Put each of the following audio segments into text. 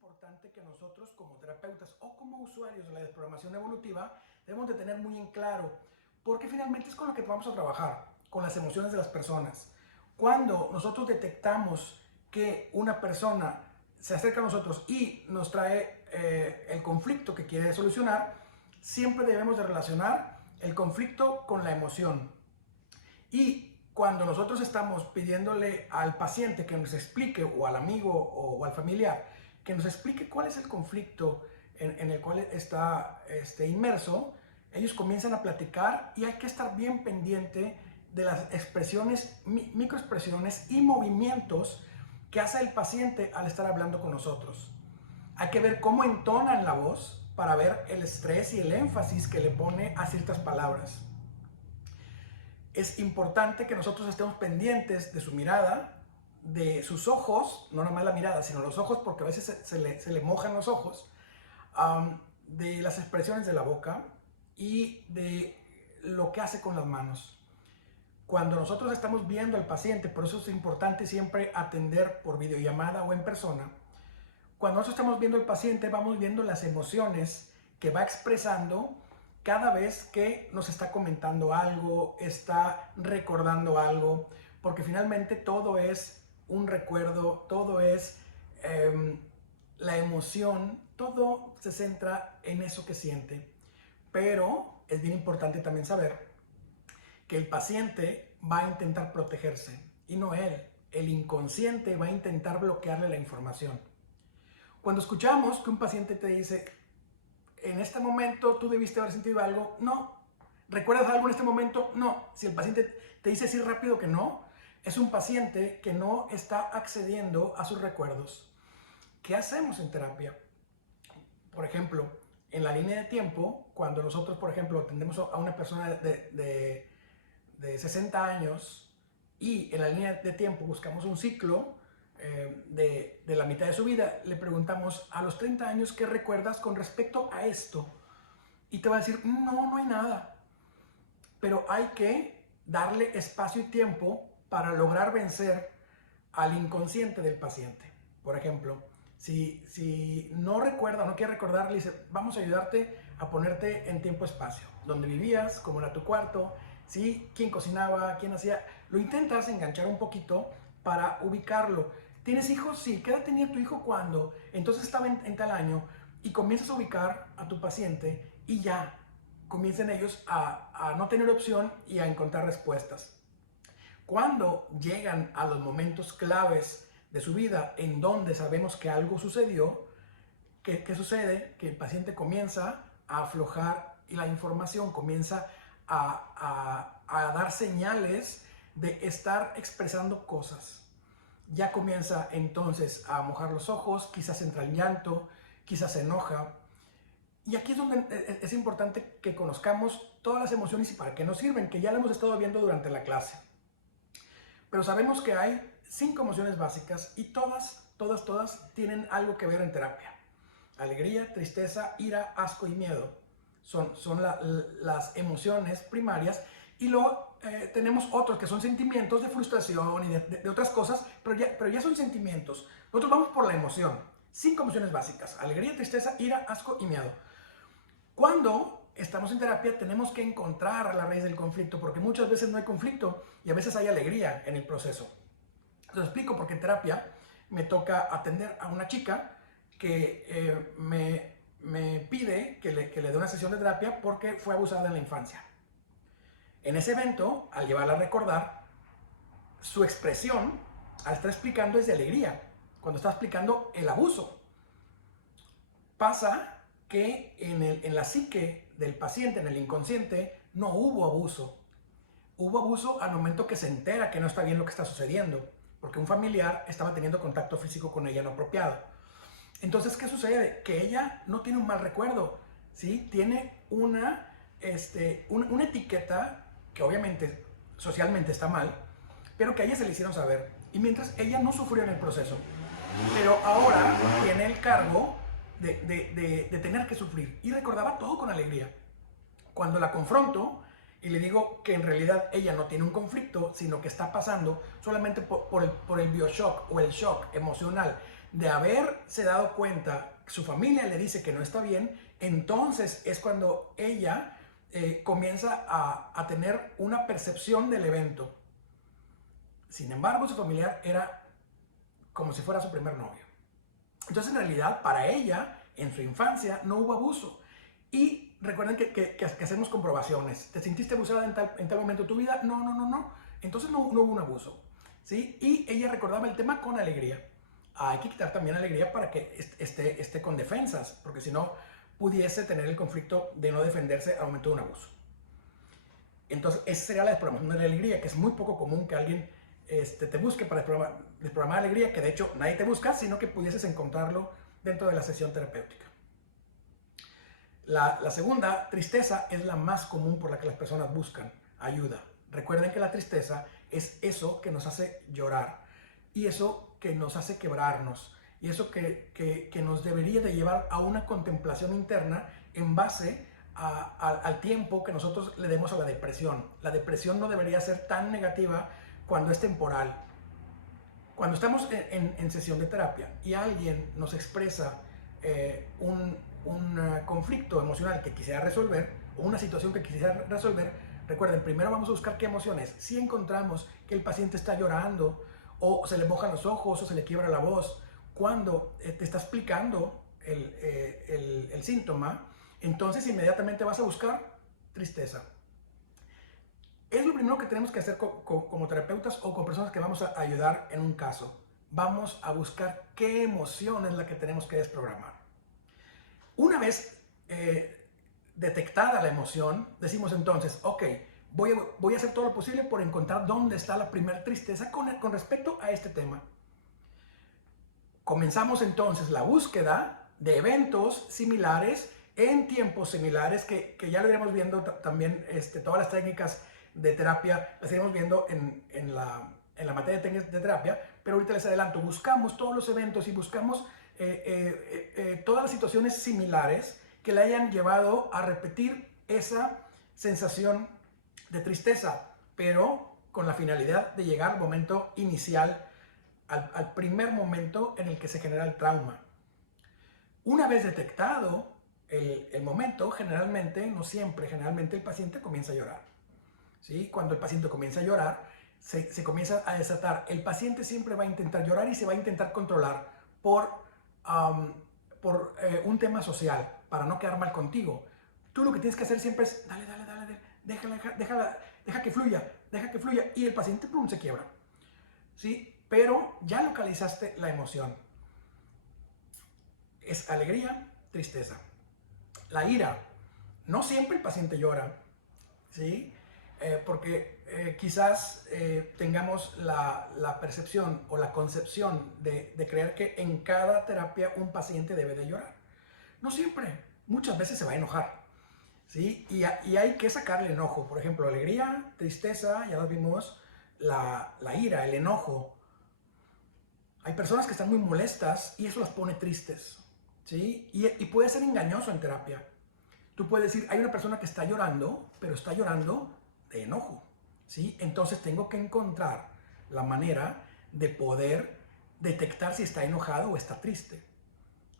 importante que nosotros como terapeutas o como usuarios de la desprogramación evolutiva debemos de tener muy en claro, porque finalmente es con lo que vamos a trabajar, con las emociones de las personas. Cuando nosotros detectamos que una persona se acerca a nosotros y nos trae el conflicto que quiere solucionar, siempre debemos de relacionar el conflicto con la emoción. Y cuando nosotros estamos pidiéndole al paciente que nos explique, o al amigo o al familiar, que nos explique cuál es el conflicto en el cual está inmerso, ellos comienzan a platicar y hay que estar bien pendiente de las expresiones, microexpresiones y movimientos que hace el paciente al estar hablando con nosotros. Hay que ver cómo entonan la voz para ver el estrés y el énfasis que le pone a ciertas palabras. Es importante que nosotros estemos pendientes de su mirada, de sus ojos, no nomás la mirada, sino los ojos, porque a veces se le mojan los ojos, de las expresiones de la boca y de lo que hace con las manos. Cuando nosotros estamos viendo al paciente, por eso es importante siempre atender por videollamada o en persona, cuando nosotros estamos viendo al paciente, vamos viendo las emociones que va expresando cada vez que nos está comentando algo, está recordando algo, porque finalmente todo es un recuerdo, todo es la emoción, todo se centra en eso que siente. Pero es bien importante también saber que el paciente va a intentar protegerse y no él. El inconsciente va a intentar bloquearle la información. Cuando escuchamos que un paciente te dice, en este momento tú debiste haber sentido algo, no. ¿Recuerdas algo en este momento? No. Si el paciente te dice así rápido que no, es un paciente que no está accediendo a sus recuerdos. ¿Qué hacemos en terapia? Por ejemplo, en la línea de tiempo, cuando nosotros, por ejemplo, atendemos a una persona de 60 años y en la línea de tiempo buscamos un ciclo de la mitad de su vida, le preguntamos a los 30 años qué recuerdas con respecto a esto, y te va a decir no hay nada, pero hay que darle espacio y tiempo para lograr vencer al inconsciente del paciente. Por ejemplo, si no recuerda o no quiere recordar, le dice, vamos a ayudarte a ponerte en tiempo-espacio, dónde vivías, cómo era tu cuarto, ¿sí? Quién cocinaba, quién hacía. Lo intentas enganchar un poquito para ubicarlo. ¿Tienes hijos? Sí. ¿Qué edad tenía tu hijo cuando? Entonces estaba en tal año, y comienzas a ubicar a tu paciente y ya comiencen ellos a no tener opción y a encontrar respuestas. Cuando llegan a los momentos claves de su vida en donde sabemos que algo sucedió, ¿qué sucede? Que el paciente comienza a aflojar y la información comienza a dar señales de estar expresando cosas. Ya comienza entonces a mojar los ojos, quizás entra el llanto, quizás se enoja. Y aquí es donde es importante que conozcamos todas las emociones y para qué nos sirven, que ya lo hemos estado viendo durante la clase. Pero sabemos que hay 5 emociones básicas y todas tienen algo que ver en terapia. Alegría, tristeza, ira, asco y miedo son las emociones primarias. Y luego tenemos otros que son sentimientos de frustración y de otras cosas, pero ya son sentimientos. Nosotros vamos por la emoción. 5 emociones básicas: alegría, tristeza, ira, asco y miedo. Cuando estamos en terapia tenemos que encontrar la raíz del conflicto, porque muchas veces no hay conflicto y a veces hay alegría en el proceso. Lo explico porque en terapia me toca atender a una chica que me pide que le dé una sesión de terapia porque fue abusada en la infancia. En ese evento, al llevarla a recordar, su expresión al estar explicando es de alegría, cuando está explicando el abuso. Pasa que en la psique del paciente, en el inconsciente, no hubo abuso. Hubo abuso al momento que se entera que no está bien lo que está sucediendo, porque un familiar estaba teniendo contacto físico con ella no apropiado. Entonces, ¿qué sucede? Que ella no tiene un mal recuerdo, ¿sí? Tiene una etiqueta que obviamente socialmente está mal, pero que a ella se le hicieron saber. Y mientras ella no sufrió en el proceso, pero ahora tiene el cargo de tener que sufrir. Y recordaba todo con alegría. Cuando la confronto y le digo que en realidad ella no tiene un conflicto, sino que está pasando solamente por el bioshock o el shock emocional de haberse dado cuenta, su familia le dice que no está bien, entonces es cuando ella comienza a tener una percepción del evento. Sin embargo, su familiar era como si fuera su primer novio. Entonces, en realidad, para ella, en su infancia, no hubo abuso. Y recuerden que hacemos comprobaciones. ¿Te sentiste abusada en tal momento de tu vida? No, no, no, no. Entonces no hubo un abuso. ¿Sí? Y ella recordaba el tema con alegría. Hay que quitar también alegría para que esté con defensas, porque si no, pudiese tener el conflicto de no defenderse al momento de un abuso. Entonces, esa sería la desprogramación de la alegría, que es muy poco común que alguien te busque para desprogramar alegría, que de hecho nadie te busca, sino que pudieses encontrarlo dentro de la sesión terapéutica. La segunda, tristeza, es la más común por la que las personas buscan ayuda. Recuerden que la tristeza es eso que nos hace llorar y eso que nos hace quebrarnos y eso que nos debería de llevar a una contemplación interna en base al tiempo que nosotros le demos a la depresión. La depresión no debería ser tan negativa cuando es temporal. Cuando estamos en sesión de terapia y alguien nos expresa un conflicto emocional que quisiera resolver o una situación que quisiera resolver, recuerden, primero vamos a buscar qué emociones. Si encontramos que el paciente está llorando o se le mojan los ojos o se le quiebra la voz, cuando te está explicando el síntoma, entonces inmediatamente vas a buscar tristeza. Es lo primero que tenemos que hacer como terapeutas o con personas que vamos a ayudar en un caso. Vamos a buscar qué emoción es la que tenemos que desprogramar. Una vez detectada la emoción, decimos entonces, ok, voy a hacer todo lo posible por encontrar dónde está la primera tristeza con respecto a este tema. Comenzamos entonces la búsqueda de eventos similares en tiempos similares, que ya lo iremos viendo también, todas las técnicas de terapia las iremos viendo en la materia de técnicas de terapia, pero ahorita les adelanto, buscamos todos los eventos y buscamos todas las situaciones similares que le hayan llevado a repetir esa sensación de tristeza, pero con la finalidad de llegar al momento inicial, al primer momento en el que se genera el trauma. Una vez detectado el momento, generalmente, no siempre, generalmente el paciente comienza a llorar. ¿Sí? Cuando el paciente comienza a llorar, se comienza a desatar. El paciente siempre va a intentar llorar y se va a intentar controlar por un tema social, para no quedar mal contigo. Tú lo que tienes que hacer siempre es, dale, deja que fluya, y el paciente ¡pum!, se quiebra. ¿Sí? Pero ya localizaste la emoción. Es alegría, tristeza. La ira. No siempre el paciente llora, ¿sí? Porque quizás tengamos la percepción o la concepción de creer que en cada terapia un paciente debe de llorar. No siempre, muchas veces se va a enojar, ¿sí? Y hay que sacarle el enojo. Por ejemplo, alegría, tristeza, ya lo vimos, la ira, el enojo. Hay personas que están muy molestas y eso las pone tristes, ¿sí? Y puede ser engañoso en terapia. Tú puedes decir, hay una persona que está llorando, pero está llorando de enojo, ¿sí? Entonces tengo que encontrar la manera de poder detectar si está enojado o está triste,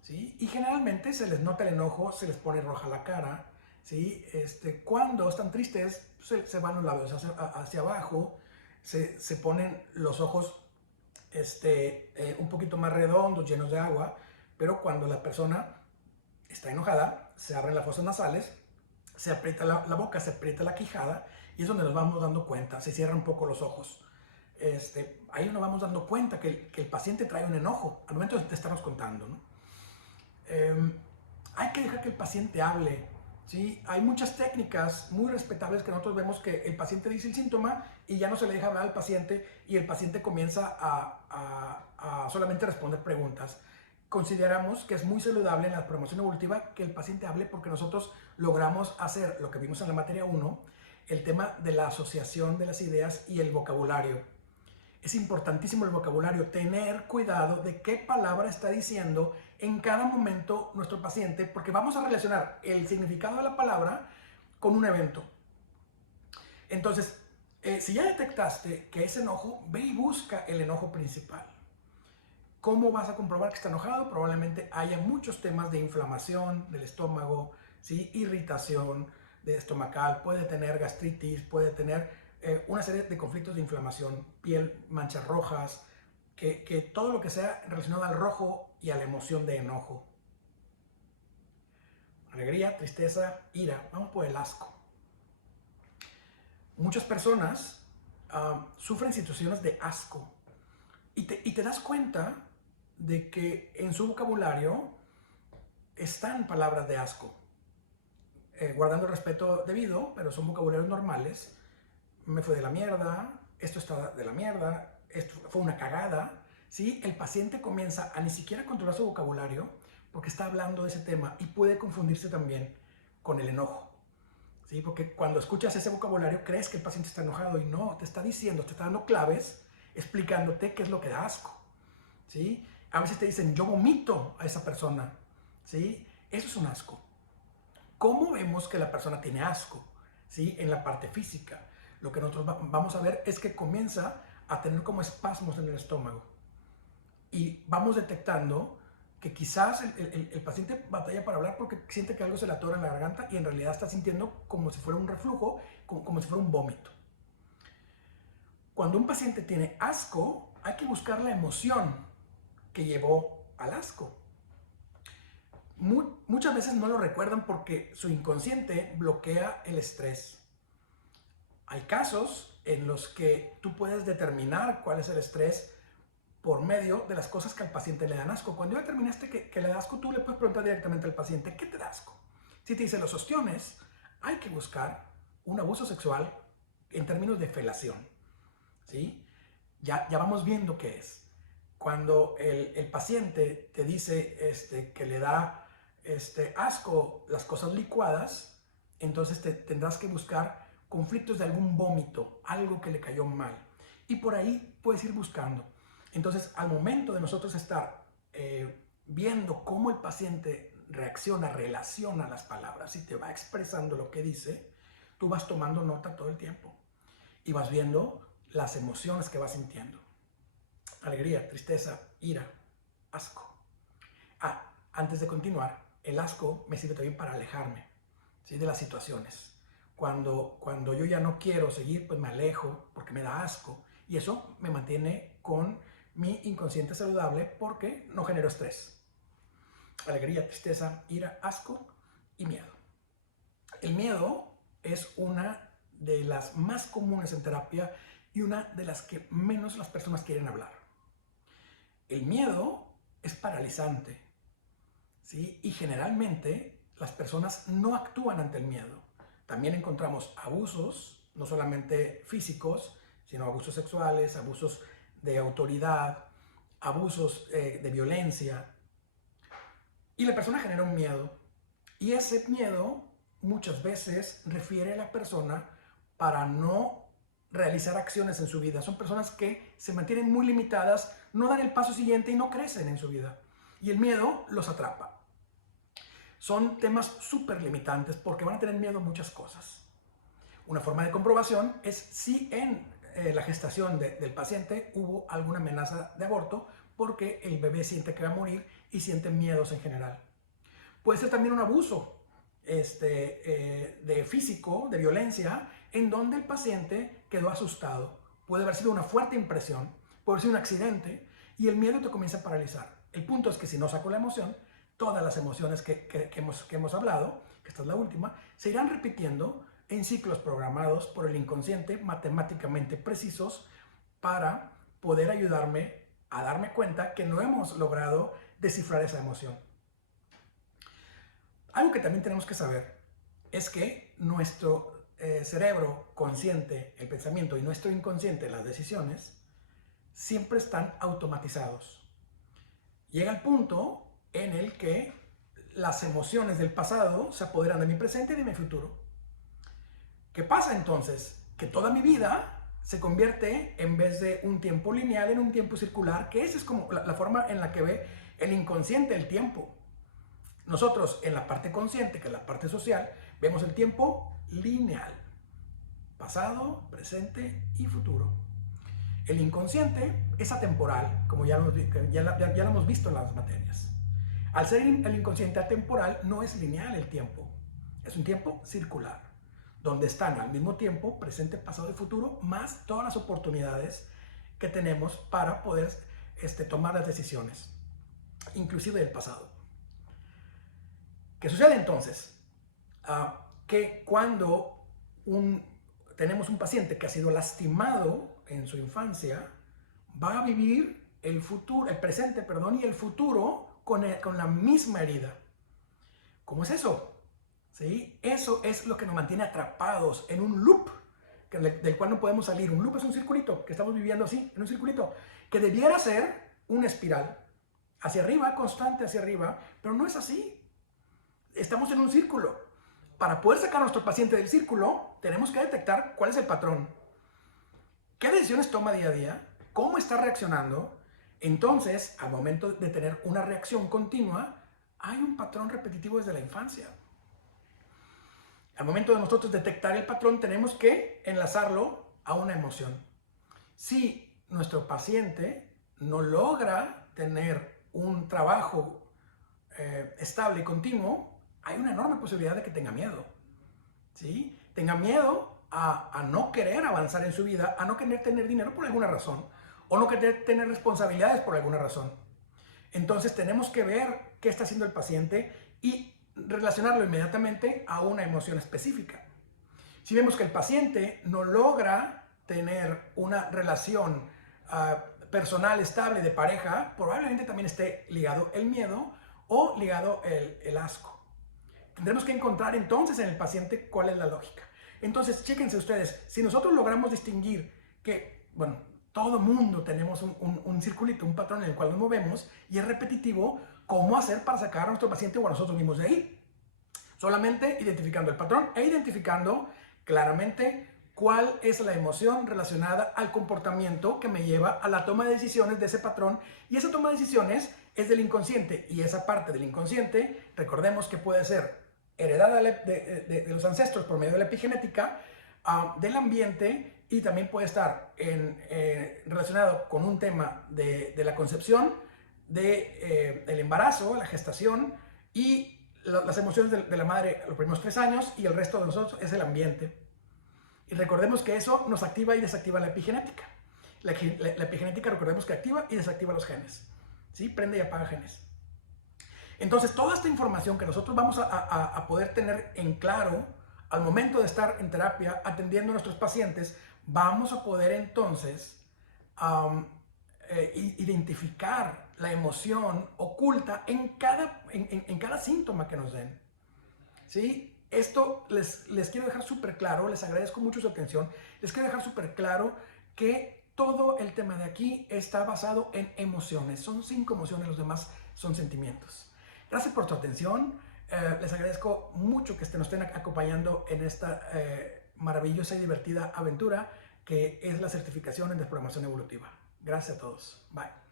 ¿sí? Y generalmente se les nota el enojo, se les pone roja la cara, ¿sí? Cuando están tristes, se van los labios hacia abajo, se ponen los ojos un poquito más redondos, llenos de agua, pero cuando la persona está enojada, se abren las fosas nasales, se aprieta la boca, se aprieta la quijada, y es donde nos vamos dando cuenta, se cierran un poco los ojos. Ahí nos vamos dando cuenta que el paciente trae un enojo al momento de estarnos contando, ¿no? Hay que dejar que el paciente hable, ¿sí? Hay muchas técnicas muy respetables que nosotros vemos que el paciente dice el síntoma y ya no se le deja hablar al paciente y el paciente comienza a solamente responder preguntas. Consideramos que es muy saludable en la promoción evolutiva que el paciente hable porque nosotros logramos hacer lo que vimos en la materia 1, el tema de la asociación de las ideas y el vocabulario. Es importantísimo el vocabulario, tener cuidado de qué palabra está diciendo en cada momento nuestro paciente, porque vamos a relacionar el significado de la palabra con un evento. Entonces, si ya detectaste que es enojo, ve y busca el enojo principal. ¿Cómo vas a comprobar que está enojado? Probablemente haya muchos temas de inflamación del estómago, ¿sí? Irritación de estomacal, puede tener gastritis, puede tener una serie de conflictos de inflamación, piel, manchas rojas, que todo lo que sea relacionado al rojo y a la emoción de enojo. Alegría, tristeza, ira. Vamos por el asco. Muchas personas sufren situaciones de asco y te das cuenta de que en su vocabulario están palabras de asco, guardando el respeto debido, pero son vocabularios normales. Me fue de la mierda, esto está de la mierda, esto fue una cagada. ¿Sí? El paciente comienza a ni siquiera controlar su vocabulario porque está hablando de ese tema y puede confundirse también con el enojo. ¿Sí? Porque cuando escuchas ese vocabulario crees que el paciente está enojado y no, te está diciendo, te está dando claves explicándote qué es lo que da asco. ¿Sí? A veces te dicen, yo vomito a esa persona. ¿Sí? Eso es un asco. ¿Cómo vemos que la persona tiene asco? ¿Sí? En la parte física. Lo que nosotros vamos a ver es que comienza a tener como espasmos en el estómago. Y vamos detectando que quizás el paciente batalla para hablar porque siente que algo se le atora en la garganta y en realidad está sintiendo como si fuera un reflujo, como si fuera un vómito. Cuando un paciente tiene asco, hay que buscar la emoción que llevó al asco. Muchas veces no lo recuerdan porque su inconsciente bloquea el estrés. Hay casos en los que tú puedes determinar cuál es el estrés por medio de las cosas que al paciente le dan asco. Cuando ya determinaste que le da asco, tú le puedes preguntar directamente al paciente, ¿qué te da asco? Si te dice los ostiones, hay que buscar un abuso sexual en términos de felación. ¿Sí? Ya vamos viendo qué es. Cuando el paciente te dice que le da asco las cosas licuadas, entonces tendrás que buscar conflictos de algún vómito, algo que le cayó mal. Y por ahí puedes ir buscando. Entonces, al momento de nosotros estar viendo cómo el paciente reacciona, relaciona las palabras y te va expresando lo que dice, tú vas tomando nota todo el tiempo y vas viendo las emociones que vas sintiendo. Alegría, tristeza, ira, asco. Antes de continuar, el asco me sirve también para alejarme, ¿sí? De las situaciones. Cuando yo ya no quiero seguir, pues me alejo porque me da asco y eso me mantiene con mi inconsciente saludable porque no genero estrés. Alegría, tristeza, ira, asco y miedo. El miedo es una de las más comunes en terapia y una de las que menos las personas quieren hablar. El miedo es paralizante, ¿sí? Y generalmente las personas no actúan ante el miedo. También encontramos abusos, no solamente físicos, sino abusos sexuales, abusos de autoridad, abusos de violencia. Y la persona genera un miedo. Y ese miedo muchas veces refiere a la persona para no realizar acciones en su vida. Son personas que se mantienen muy limitadas, no dan el paso siguiente y no crecen en su vida. Y el miedo los atrapa. Son temas súper limitantes porque van a tener miedo a muchas cosas. Una forma de comprobación es si en la gestación del paciente hubo alguna amenaza de aborto porque el bebé siente que va a morir y siente miedos en general. Puede ser también un abuso de físico, de violencia, en donde el paciente quedó asustado. Puede haber sido una fuerte impresión, puede haber sido un accidente y el miedo te comienza a paralizar. El punto es que si no saco la emoción, todas las emociones que hemos hablado, que esta es la última, se irán repitiendo en ciclos programados por el inconsciente, matemáticamente precisos, para poder ayudarme a darme cuenta que no hemos logrado descifrar esa emoción. Algo que también tenemos que saber es que nuestro cerebro consciente, el pensamiento, y nuestro inconsciente, las decisiones, siempre están automatizados. Llega el punto en el que las emociones del pasado se apoderan de mi presente y de mi futuro. ¿Qué pasa entonces? Que toda mi vida se convierte, en vez de un tiempo lineal, en un tiempo circular, que esa es como la forma en la que ve el inconsciente el tiempo. Nosotros en la parte consciente, que es la parte social, vemos el tiempo lineal. Pasado, presente y futuro. El inconsciente es atemporal, como ya lo hemos visto en las materias. Al ser el inconsciente atemporal, no es lineal el tiempo. Es un tiempo circular, donde están al mismo tiempo presente, pasado y futuro, más todas las oportunidades que tenemos para poder tomar las decisiones, inclusive del pasado. ¿Qué sucede entonces? Que cuando tenemos un paciente que ha sido lastimado en su infancia, va a vivir el presente y el futuro con la misma herida. ¿Cómo es eso? ¿Sí? Eso es lo que nos mantiene atrapados en un loop del cual no podemos salir. Un loop es un circulito que estamos viviendo así, en un circulito, que debiera ser una espiral, hacia arriba, constante hacia arriba, pero no es así. Estamos en un círculo. Para poder sacar a nuestro paciente del círculo, tenemos que detectar cuál es el patrón. ¿Qué decisiones toma día a día? ¿Cómo está reaccionando? Entonces, al momento de tener una reacción continua, hay un patrón repetitivo desde la infancia. Al momento de nosotros detectar el patrón, tenemos que enlazarlo a una emoción. Si nuestro paciente no logra tener un trabajo estable y continuo, hay una enorme posibilidad de que tenga miedo. ¿Sí? Tenga miedo a no querer avanzar en su vida, a no querer tener dinero por alguna razón, o no querer tener responsabilidades por alguna razón. Entonces tenemos que ver qué está haciendo el paciente y relacionarlo inmediatamente a una emoción específica. Si vemos que el paciente no logra tener una relación personal estable de pareja, probablemente también esté ligado el miedo o ligado el asco. Tendremos que encontrar entonces en el paciente cuál es la lógica. Entonces, chéquense ustedes, si nosotros logramos distinguir que, bueno, todo mundo tenemos un circulito, un patrón en el cual nos movemos y es repetitivo, ¿cómo hacer para sacar a nuestro paciente o a nosotros mismos de ahí? Solamente identificando el patrón e identificando claramente cuál es la emoción relacionada al comportamiento que me lleva a la toma de decisiones de ese patrón, y esa toma de decisiones es del inconsciente, y esa parte del inconsciente, recordemos que puede ser heredada de los ancestros por medio de la epigenética, del ambiente, y también puede estar relacionado con un tema de la concepción, del embarazo, la gestación y las emociones de la madre los primeros 3 años, y el resto de nosotros es el ambiente. Y recordemos que eso nos activa y desactiva la epigenética. La epigenética, recordemos que activa y desactiva los genes. ¿Sí? Prende y apaga genes. Entonces, toda esta información que nosotros vamos a poder tener en claro al momento de estar en terapia atendiendo a nuestros pacientes, vamos a poder entonces identificar la emoción oculta en cada síntoma que nos den. ¿Sí? Esto les quiero dejar súper claro, les agradezco mucho su atención, les quiero dejar súper claro que todo el tema de aquí está basado en emociones. Son 5 emociones, los demás son sentimientos. Gracias por tu atención, les agradezco mucho que nos estén acompañando en esta maravillosa y divertida aventura que es la certificación en desprogramación evolutiva. Gracias a todos. Bye.